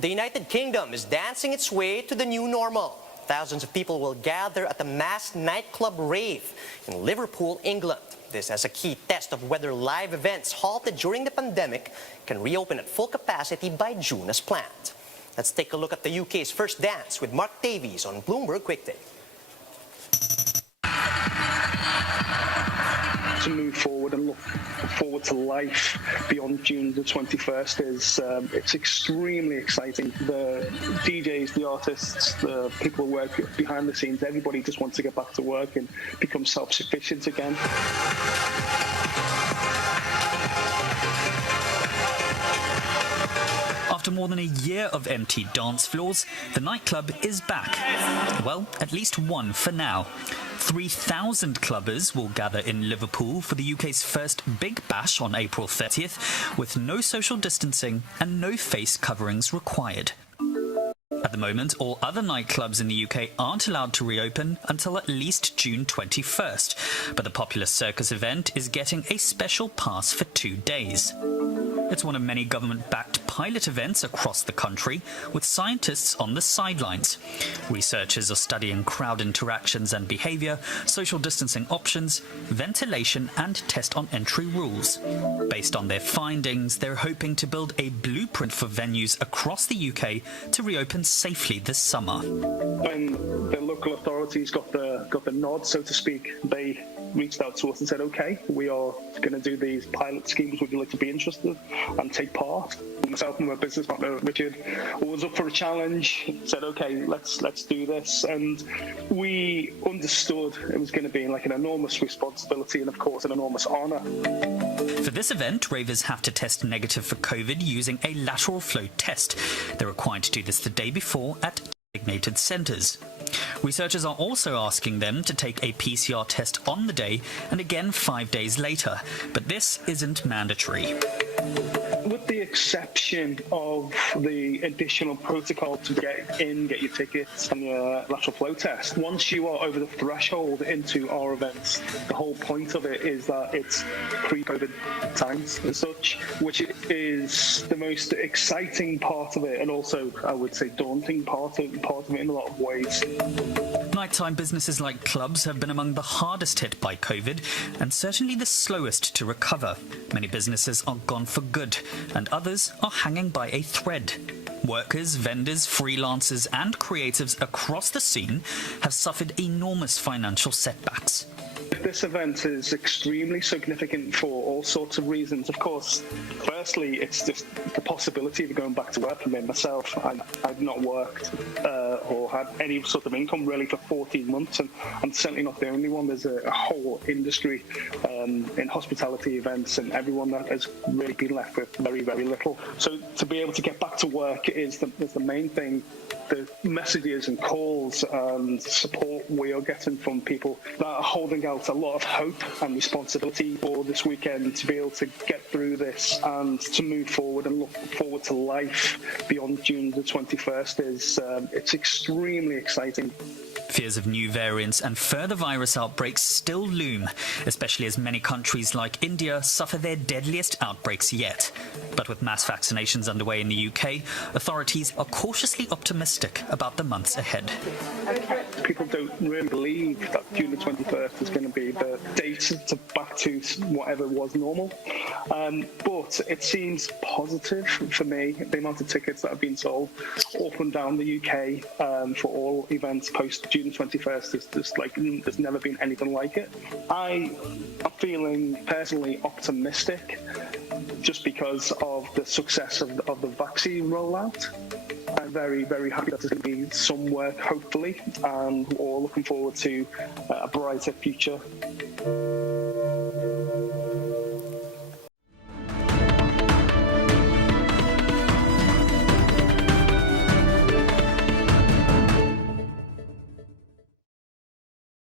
The United Kingdom is dancing its way to the new normal. Thousands of people will gather at the mass nightclub rave in Liverpool, England. This as a key test of whether live events halted during the pandemic can reopen at full capacity by June as planned. Let's take a look at the UK's first dance with Mark Davies on Bloomberg Quick Take. To move forward and look forward to life beyond June the 21st is it's extremely exciting. The DJs, the artists, the people who work behind the scenes, everybody just wants to get back to work and become self-sufficient again. After more than a year of empty dance floors, the nightclub is back. Well, at least one for now. 3,000 clubbers will gather in Liverpool for the UK's first big bash on April 30th, with no social distancing and no face coverings required. At the moment, all other nightclubs in the UK aren't allowed to reopen until at least June 21st, but the popular circus event is getting a special pass for 2 days. It's one of many government-backed pilot events across the country, with scientists on the sidelines. Researchers are studying crowd interactions and behaviour, social distancing options, ventilation and test on entry rules. Based on their findings, they're hoping to build a blueprint for venues across the UK to reopen safely this summer. When the local authorities got the nod, so to speak, they reached out to us and said, OK, we are going to do these pilot schemes. Would you like to be interested and take part? Myself and my business partner, Richard, was up for a challenge, said, OK, let's do this. And we understood it was going to be like an enormous responsibility and, of course, an enormous honour. For this event, ravers have to test negative for COVID using a lateral flow test. They're required to do this the day before at designated centres. Researchers are also asking them to take a PCR test on the day and again 5 days later, but this isn't mandatory. With the exception of the additional protocol to get your tickets and your lateral flow test, once you are over the threshold into our events, the whole point of it is that it's pre-COVID times as such, which is the most exciting part of it and also, I would say, daunting part of it in a lot of ways. Nighttime businesses like clubs have been among the hardest hit by COVID and certainly the slowest to recover. Many businesses are gone for good and others are hanging by a thread. Workers, vendors, freelancers and creatives across the scene have suffered enormous financial setbacks. This event is extremely significant for all sorts of reasons. Of course, firstly, it's just the possibility of going back to work. I mean, myself, I've not worked or had any sort of income really for 14 months, and I'm certainly not the only one. There's a whole industry in hospitality events, and everyone that has really been left with very, very little. So to be able to get back to work is the main thing. The messages and calls and support we are getting from people that are holding out a lot of hope and responsibility for this weekend to be able to get through this and to move forward and look forward to life beyond June the 21st is it's extremely exciting. Fears of new variants and further virus outbreaks still loom, especially as many countries like India suffer their deadliest outbreaks yet. But with mass vaccinations underway in the UK, authorities are cautiously optimistic about the months ahead. People don't really believe that June the 21st is going to be the date to back to whatever was normal. But it seems positive for me, the amount of tickets that have been sold up and down the UK for all events post June the 21st is just like there's never been anything like it. I am feeling personally optimistic just because of the success of the vaccine rollout. I'm very, very happy that there's going to be some work, hopefully, and we're all looking forward to a brighter future.